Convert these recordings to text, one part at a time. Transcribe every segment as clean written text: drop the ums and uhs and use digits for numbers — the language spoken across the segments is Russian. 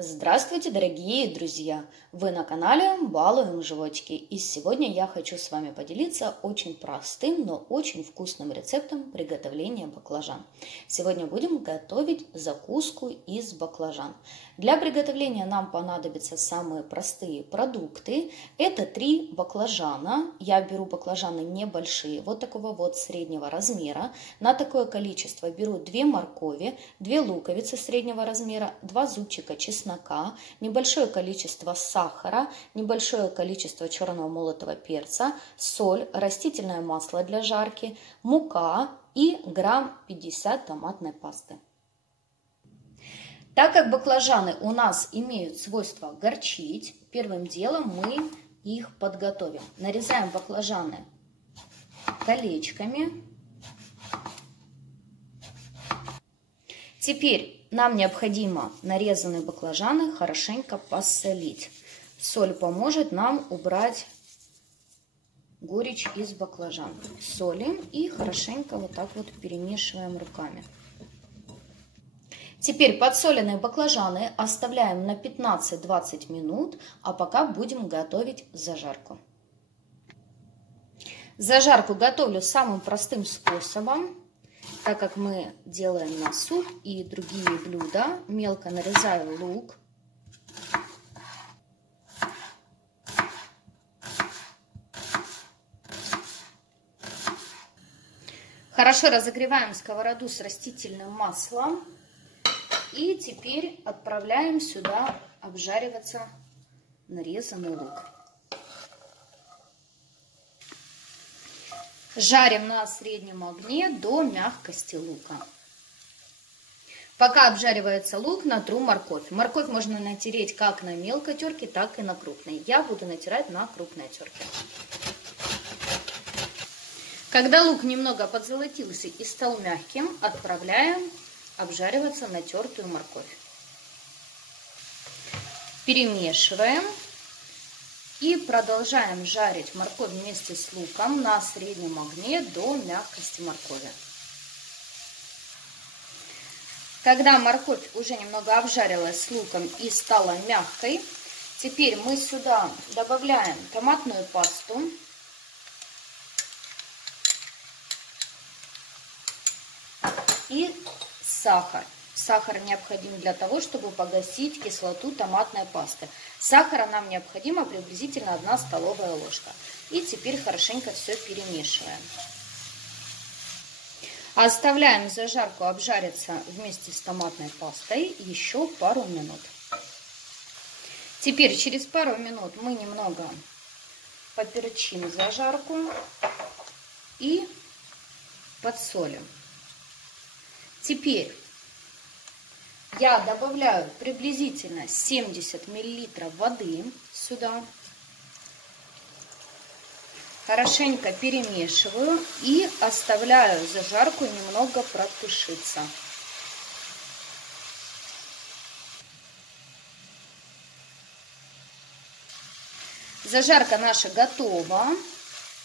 Здравствуйте, дорогие друзья! Вы на канале Балуем животики. И сегодня я хочу с вами поделиться очень простым, но очень вкусным рецептом приготовления баклажан. Сегодня будем готовить закуску из баклажан. Для приготовления нам понадобятся самые простые продукты. Это 3 баклажана. Я беру баклажаны небольшие, вот такого вот среднего размера. На такое количество беру 2 моркови, 2 луковицы среднего размера, 2 зубчика чеснока, небольшое количество сахара, небольшое количество черного молотого перца, соль, растительное масло для жарки, мука и грамм 50 томатной пасты. Так как баклажаны у нас имеют свойство горчить, первым делом мы их подготовим. Нарезаем баклажаны колечками. Теперь нам необходимо нарезанные баклажаны хорошенько посолить. Соль поможет нам убрать горечь из баклажан. Солим и хорошенько вот так вот перемешиваем руками. Теперь подсоленные баклажаны оставляем на 15-20 минут, а пока будем готовить зажарку. Зажарку готовлю самым простым способом. Так как мы делаем на суп и другие блюда, мелко нарезаю лук. Хорошо разогреваем сковороду с растительным маслом. И теперь отправляем сюда обжариваться нарезанный лук. Жарим на среднем огне до мягкости лука. Пока обжаривается лук, натру морковь. Морковь можно натереть как на мелкой терке, так и на крупной. Я буду натирать на крупной терке. Когда лук немного подзолотился и стал мягким, отправляем обжариваться натертую морковь. Перемешиваем. И продолжаем жарить морковь вместе с луком на среднем огне до мягкости моркови. Когда морковь уже немного обжарилась с луком и стала мягкой, теперь мы сюда добавляем томатную пасту. И сахар. Сахар необходим для того, чтобы погасить кислоту томатной пасты. Сахара нам необходимо приблизительно 1 столовая ложка. И теперь хорошенько все перемешиваем. Оставляем зажарку обжариться вместе с томатной пастой еще пару минут. Теперь через пару минут мы немного поперчим зажарку и подсолим. Теперь я добавляю приблизительно 70 мл воды сюда. Хорошенько перемешиваю и оставляю зажарку немного протушиться. Зажарка наша готова.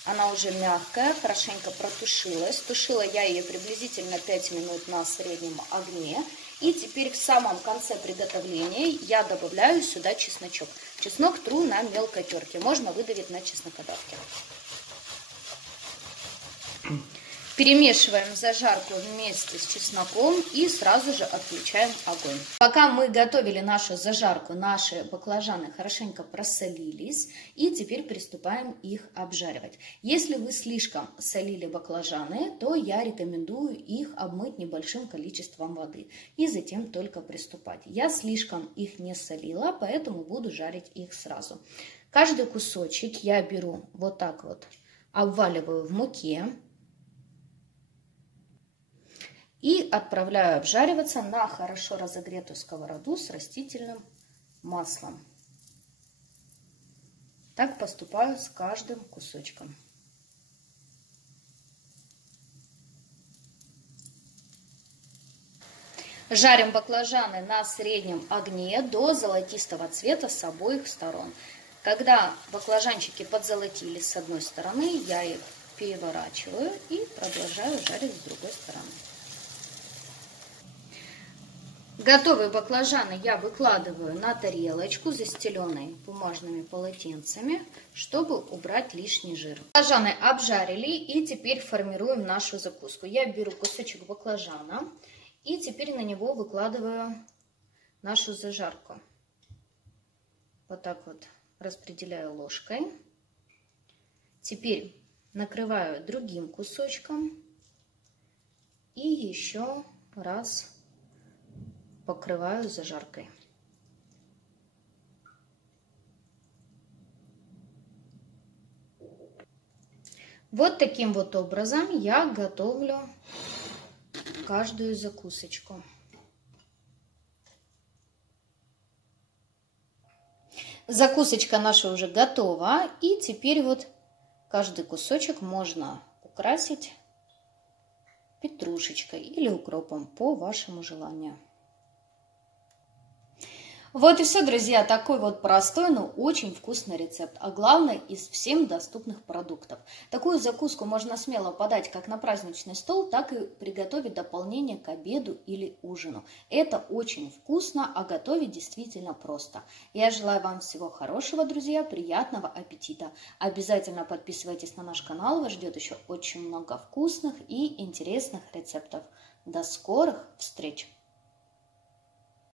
Она уже мягкая, хорошенько протушилась. Тушила я ее приблизительно 5 минут на среднем огне. И теперь в самом конце приготовления я добавляю сюда чесночок. Чеснок тру на мелкой терке, можно выдавить на чеснокодавке. Перемешиваем зажарку вместе с чесноком и сразу же отключаем огонь. Пока мы готовили нашу зажарку, наши баклажаны хорошенько просолились. И теперь приступаем их обжаривать. Если вы слишком солили баклажаны, то я рекомендую их обмыть небольшим количеством воды. И затем только приступать. Я слишком их не солила, поэтому буду жарить их сразу. Каждый кусочек я беру вот так вот, обваливаю в муке. И отправляю обжариваться на хорошо разогретую сковороду с растительным маслом. Так поступаю с каждым кусочком. Жарим баклажаны на среднем огне до золотистого цвета с обоих сторон. Когда баклажанчики подзолотились с одной стороны, я их переворачиваю и продолжаю жарить с другой стороны. Готовые баклажаны я выкладываю на тарелочку, застеленной бумажными полотенцами, чтобы убрать лишний жир. Баклажаны обжарили, и теперь формируем нашу закуску. Я беру кусочек баклажана и теперь на него выкладываю нашу зажарку. Вот так вот распределяю ложкой. Теперь накрываю другим кусочком и еще раз покрываю зажаркой. Вот таким вот образом я готовлю каждую закусочку. Закусочка наша уже готова, и теперь вот каждый кусочек можно украсить петрушечкой или укропом по вашему желанию. Вот и все, друзья, такой вот простой, но очень вкусный рецепт, а главное из всем доступных продуктов. Такую закуску можно смело подать как на праздничный стол, так и приготовить дополнение к обеду или ужину. Это очень вкусно, а готовить действительно просто. Я желаю вам всего хорошего, друзья, приятного аппетита. Обязательно подписывайтесь на наш канал, вас ждет еще очень много вкусных и интересных рецептов. До скорых встреч!